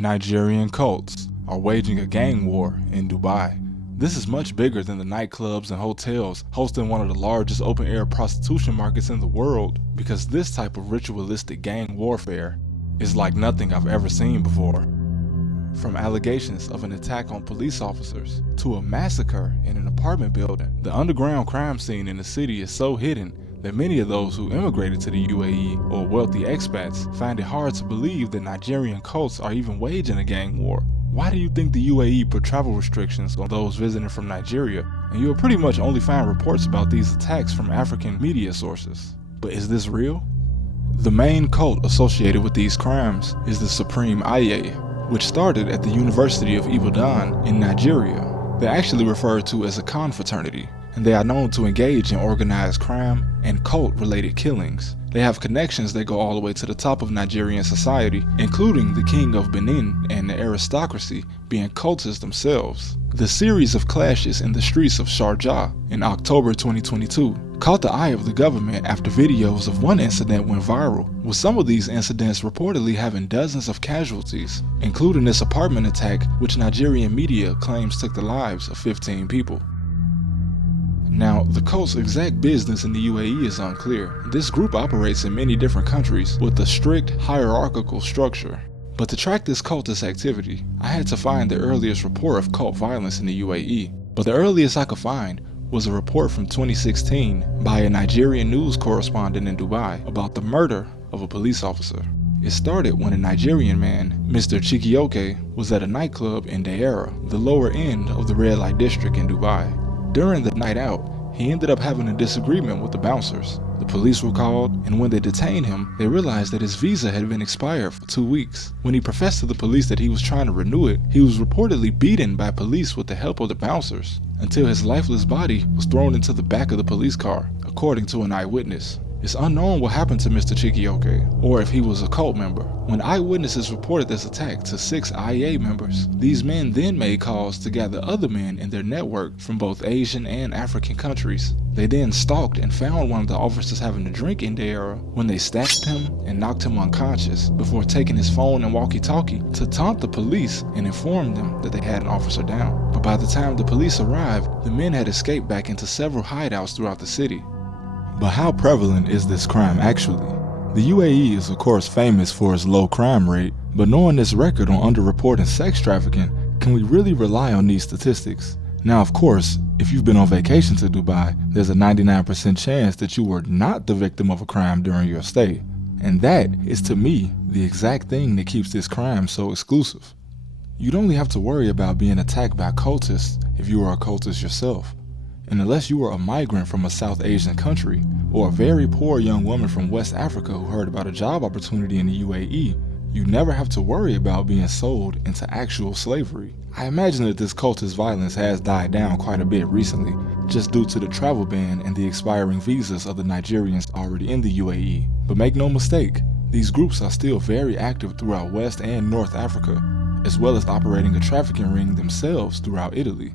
Nigerian cults are waging a gang war in Dubai. This is much bigger than the nightclubs and hotels hosting one of the largest open-air prostitution markets in the world, because this type of ritualistic gang warfare is like nothing I've ever seen before. From allegations of an attack on police officers to a massacre in an apartment building, the underground crime scene in the city is so hidden that many of those who immigrated to the UAE or wealthy expats find it hard to believe that Nigerian cults are even waging a gang war. Why do you think the UAE put travel restrictions on those visiting from Nigeria, and you'll pretty much only find reports about these attacks from African media sources? But is this real? The main cult associated with these crimes is the Supreme Aye, which started at the University of Ibadan in Nigeria. They're actually referred to as a confraternity, and they are known to engage in organized crime and cult-related killings. They have connections that go all the way to the top of Nigerian society, including the King of Benin and the aristocracy being cultists themselves. The series of clashes in the streets of Sharjah in October 2022 caught the eye of the government after videos of one incident went viral, with some of these incidents reportedly having dozens of casualties, including this apartment attack which Nigerian media claims took the lives of 15 people. Now, the cult's exact business in the UAE is unclear. This group operates in many different countries with a strict hierarchical structure. But to track this cultist activity, I had to find the earliest report of cult violence in the UAE. But the earliest I could find was a report from 2016 by a Nigerian news correspondent in Dubai about the murder of a police officer. It started when a Nigerian man, Mr. Chikioke, was at a nightclub in Deira, the lower end of the red light district in Dubai. During the night out, he ended up having a disagreement with the bouncers. The police were called, and when they detained him, they realized that his visa had been expired for 2 weeks. When he professed to the police that he was trying to renew it, he was reportedly beaten by police with the help of the bouncers, until his lifeless body was thrown into the back of the police car, according to an eyewitness. It's unknown what happened to Mr. Chikioke, or if he was a cult member. When eyewitnesses reported this attack to 6 IA members, these men then made calls to gather other men in their network from both Asian and African countries. They then stalked and found one of the officers having a drink in Deira when they stabbed him and knocked him unconscious before taking his phone and walkie-talkie to taunt the police and inform them that they had an officer down. But by the time the police arrived, the men had escaped back into several hideouts throughout the city. But how prevalent is this crime actually? The UAE is of course famous for its low crime rate, but knowing this record on underreported sex trafficking, can we really rely on these statistics? Now of course, if you've been on vacation to Dubai, there's a 99% chance that you were not the victim of a crime during your stay. And that is, to me, the exact thing that keeps this crime so exclusive. You'd only have to worry about being attacked by cultists if you are a cultist yourself. And unless you were a migrant from a South Asian country, or a very poor young woman from West Africa who heard about a job opportunity in the UAE, you never have to worry about being sold into actual slavery. I imagine that this cultist violence has died down quite a bit recently, just due to the travel ban and the expiring visas of the Nigerians already in the UAE. But make no mistake, these groups are still very active throughout West and North Africa, as well as operating a trafficking ring themselves throughout Italy.